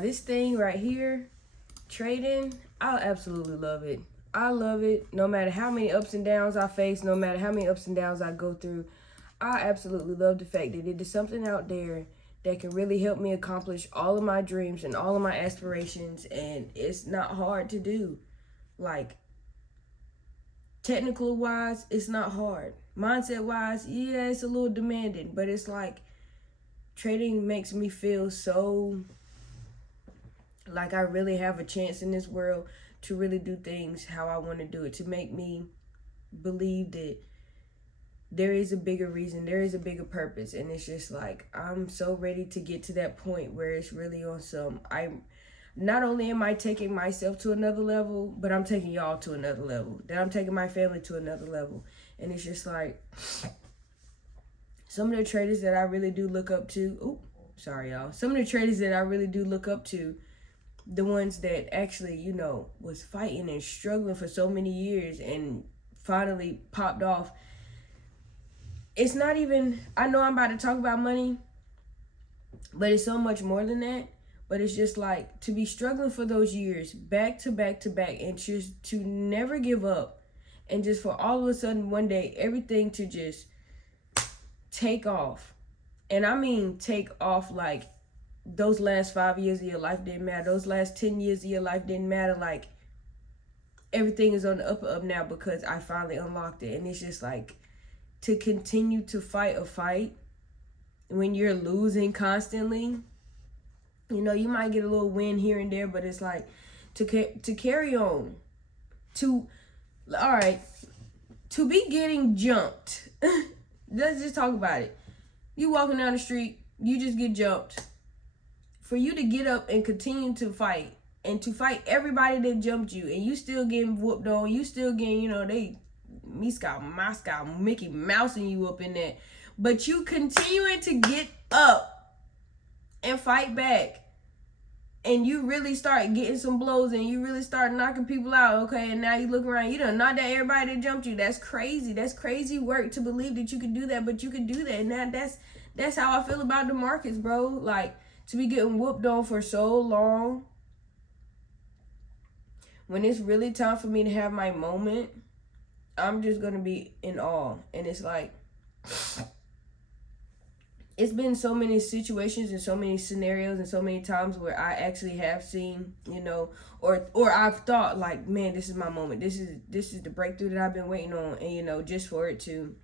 This thing right here, trading, I absolutely love it. I love it. No matter how many ups and downs I face, no matter how many ups and downs I go through, I absolutely love the fact that it is something out there that can really help me accomplish all of my dreams and all of my aspirations, and it's not hard to do. Like, technical wise, it's not hard. Mindset wise, yeah, it's a little demanding, but it's like trading makes me feel so like I really have a chance in this world to really do things how I want to do it, to make me believe that there is a bigger reason, there is a bigger purpose. And it's just like, I'm so ready to get to that point where it's really on some, not only am I taking myself to another level, but I'm taking y'all to another level. Then I'm taking my family to another level. And it's just like, some of the traders that I really do look up to, some of the traders that I really do look up to, the ones that actually, was fighting and struggling for so many years and finally popped off. It's not even, I know I'm about to talk about money, but it's so much more than that. But it's just like, to be struggling for those years, back to back to back, and just to never give up. And just for all of a sudden, one day, everything to just take off. And I mean take off like those last 5 years of your life didn't matter. Those last 10 years of your life didn't matter. Like, everything is on the up now because I finally unlocked it. And it's just like, to continue to fight a fight when you're losing constantly. You might get a little win here and there, but it's like to carry on. To be getting jumped. Let's just talk about it. You walking down the street, you just get jumped. For you to get up and continue to fight, and to fight everybody that jumped you, and you still getting whooped on, you still getting, they Mickey Mousing you up in there. But you continuing to get up and fight back, and you really start getting some blows, and you really start knocking people out, okay? And now you look around, you done knocked out everybody that jumped you. That's crazy. That's crazy work to believe that you can do that, but you can do that. And that's how I feel about the markets, bro. Like, to be getting whooped on for so long, when it's really time for me to have my moment, I'm just gonna be in awe. And it's like, it's been so many situations and so many scenarios and so many times where I actually have seen, or I've thought like, man, this is my moment. This is the breakthrough that I've been waiting on. And, just for it to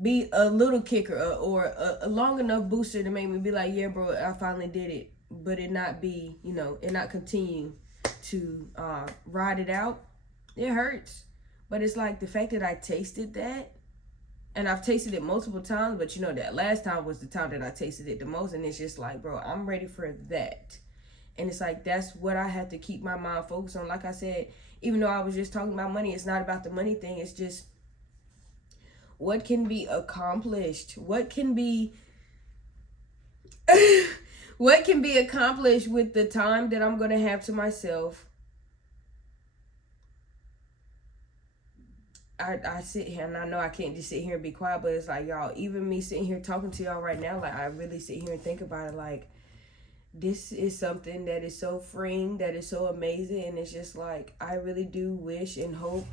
be a little kicker or a long enough booster to make me be like, yeah, bro, I finally did it. But it not be, it not continue to ride it out. It hurts. But it's like the fact that I tasted that, and I've tasted it multiple times, but that last time was the time that I tasted it the most. And it's just like, bro, I'm ready for that. And it's like, that's what I have to keep my mind focused on. Like I said, even though I was just talking about money, it's not about the money thing. It's just what can be accomplished. What can be what can be accomplished with the time that I'm going to have to myself. I sit here, and I know I can't just sit here and be quiet, but it's like, y'all, even me sitting here talking to y'all right now, like, I really sit here and think about it, like, this is something that is so freeing, that is so amazing, and it's just like, I really do wish and hope,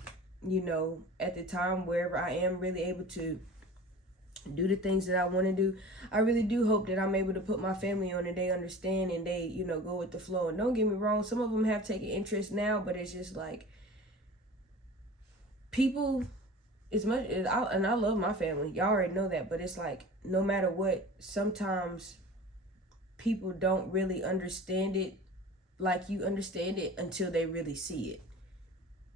at the time, wherever I am really able to do the things that I want to do, I really do hope that I'm able to put my family on and they understand and they, go with the flow. And don't get me wrong, some of them have taken interest now, but it's just like, people, as much as I love my family, y'all already know that, but it's like, no matter what, sometimes people don't really understand it like you understand it until they really see it.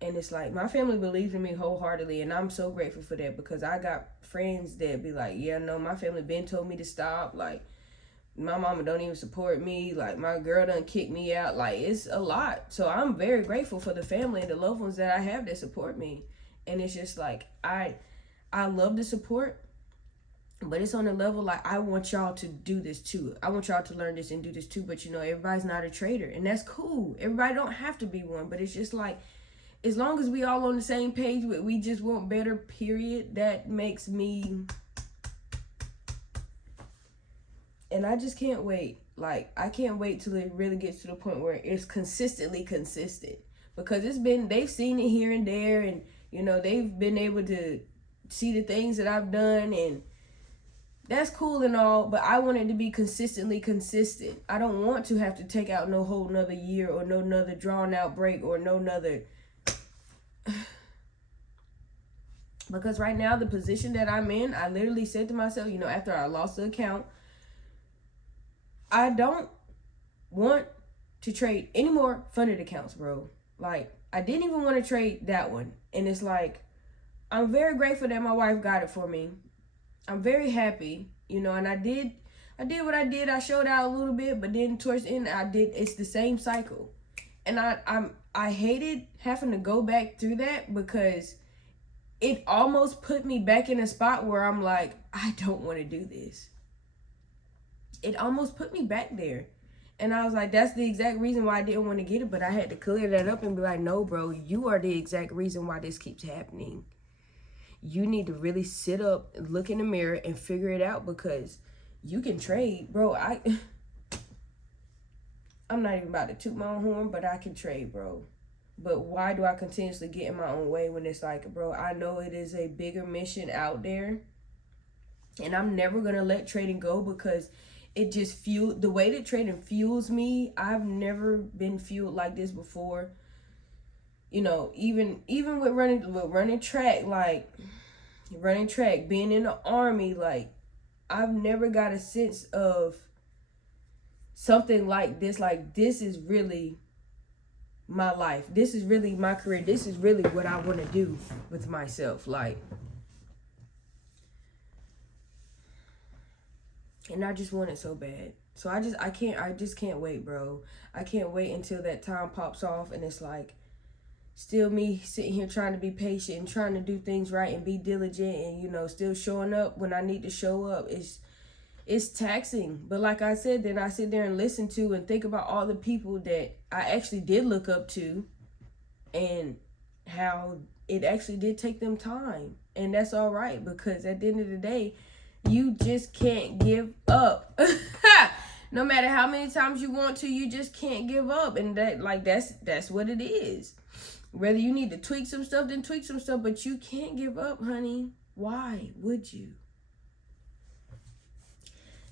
And it's like, my family believes in me wholeheartedly, and I'm so grateful for that, because I got friends that be like, yeah, no, my family been told me to stop, like, my mama don't even support me, like, my girl done kicked me out, like, it's a lot. So I'm very grateful for the family and the loved ones that I have that support me. And it's just like, I love the support, but it's on a level like, I want y'all to do this too. I want y'all to learn this and do this too. But everybody's not a trader, and that's cool. Everybody don't have to be one, but it's just like, as long as we all on the same page, we just want better, period, that makes me, and I just can't wait. Like, I can't wait till it really gets to the point where it's consistently consistent. Because they've seen it here and there, and, you know, they've been able to see the things that I've done, and that's cool and all, but I want it to be consistently consistent. I don't want to have to take out no whole nother year or no nother drawn out break or no nother. Because right now, the position that I'm in, I literally said to myself, you know, after I lost the account, I don't want to trade any more funded accounts, bro. Like, I didn't even want to trade that one. And it's like, I'm very grateful that my wife got it for me. I'm very happy, you know, and I did what I did. I showed out a little bit, but then towards the end, it's the same cycle. And I hated having to go back through that because it almost put me back in a spot where I'm like, I don't want to do this. It almost put me back there. And I was like, that's the exact reason why I didn't want to get it. But I had to clear that up and be like, no, bro, you are the exact reason why this keeps happening. You need to really sit up, look in the mirror, and figure it out, because you can trade, bro. I'm not even about to toot my own horn, but I can trade, bro. But why do I continuously get in my own way when it's like, bro, I know it is a bigger mission out there, and I'm never going to let trading go, because it just the way that trading fuels me. I've never been fueled like this before. You know, even with running track, being in the Army, like, I've never got a sense of something like this. Like, this is really my life. This is really my career. This is really what I want to do with myself. Like, and I just want it so bad. So I just can't wait, bro. I can't wait until that time pops off and it's like, still me sitting here trying to be patient and trying to do things right and be diligent and, you know, still showing up when I need to show up. It's taxing. But like I said, then I sit there and listen to and think about all the people that I actually did look up to and how it actually did take them time. And that's all right, because at the end of the day, you just can't give up. No matter how many times you want to, you just can't give up. And that's what it is. Whether you need to tweak some stuff, then tweak some stuff, but you can't give up, honey. Why would you?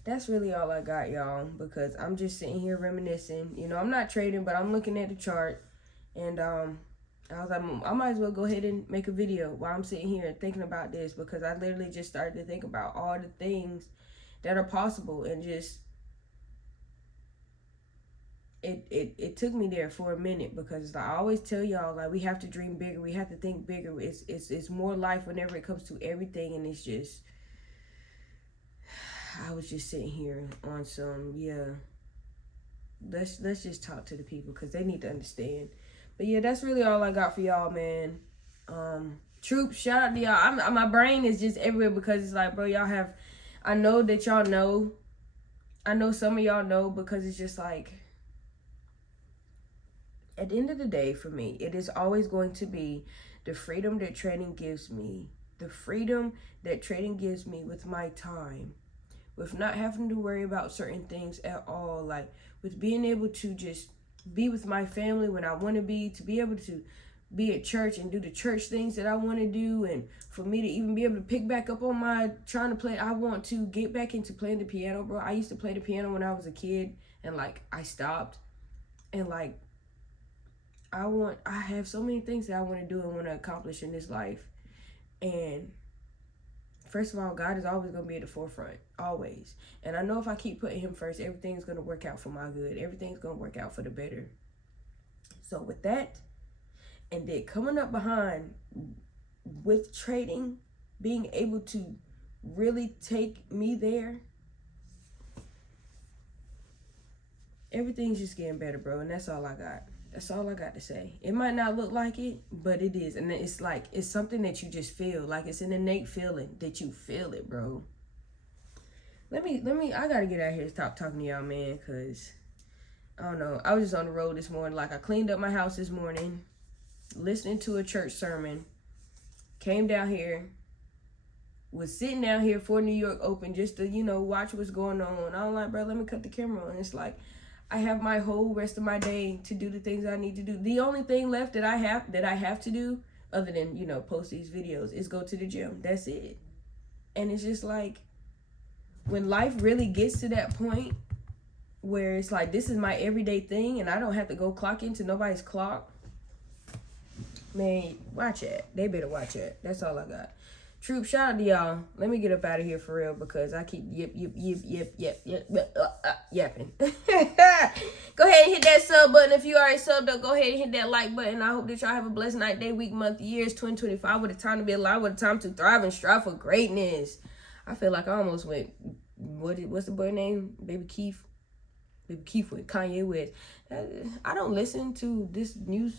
That's really all I got, y'all, because I'm just sitting here reminiscing. You know, I'm not trading, but I'm looking at the chart, and I was like, I might as well go ahead and make a video while I'm sitting here thinking about this, because I literally just started to think about all the things that are possible, and just it took me there for a minute, because I always tell y'all, like, we have to dream bigger, we have to think bigger. It's more life whenever it comes to everything, and it's just, I was just sitting here on some, let's just talk to the people, because they need to understand. But yeah, that's really all I got for y'all, man. Troops, shout out to y'all. My brain is just everywhere, because it's like, bro, I know that y'all know. I know some of y'all know, because it's just like, at the end of the day, for me, it is always going to be the freedom that trading gives me. The freedom that trading gives me with my time. With not having to worry about certain things at all. Like, with being able to just be with my family when I want to be able to be at church and do the church things that I want to do. And for me to even be able to pick back up on trying to play. I want to get back into playing the piano, bro. I used to play the piano when I was a kid, and like, I stopped. And like, I have so many things that I want to do and want to accomplish in this life. And first of all, God is always going to be at the forefront, always. And I know if I keep putting him first, everything's going to work out for my good. Everything's going to work out for the better. So with that, and then coming up behind with trading, being able to really take me there, everything's just getting better, bro. And that's all I got. That's all I got to say. It might not look like it, but it is. And it's like, it's something that you just feel. Like, it's an innate feeling that you feel it, bro. I gotta get out here and stop talking to y'all, man, because, I don't know. I was just on the road this morning. Like, I cleaned up my house this morning, listening to a church sermon, came down here, was sitting down here for New York Open just to, watch what's going on. I'm like, bro, let me cut the camera on. It's like, I have my whole rest of my day to do the things I need to do. The only thing left that I have to do, other than, post these videos, is go to the gym. That's it. And it's just like, when life really gets to that point where it's like, this is my everyday thing and I don't have to go clock into nobody's clock, man, watch it. They better watch it. That's all I got. Troop, shout out to y'all. Let me get up out of here for real because I keep yapping. Go ahead and hit that sub button. If you already subbed up, go ahead and hit that like button. I hope that y'all have a blessed night, day, week, month, years, 2025 with a time to be alive, with a time to thrive and strive for greatness. I feel like I almost went, what's the boy name? Baby Keith with Kanye West. I don't listen to this news.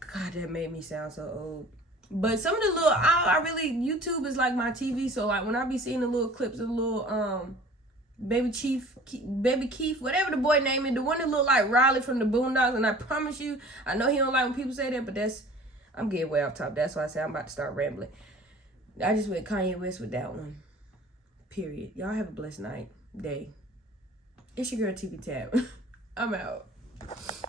God, that made me sound so old. But some of the little, YouTube is like my TV. So like when I be seeing the little clips of the little Baby Keith, whatever the boy name is, the one that look like Riley from the Boondocks. And I promise you, I know he don't like when people say that, but I'm getting way off top. That's why I say I'm about to start rambling. I just went Kanye West with that one. Period. Y'all have a blessed night, day. It's your girl TV Tab. I'm out.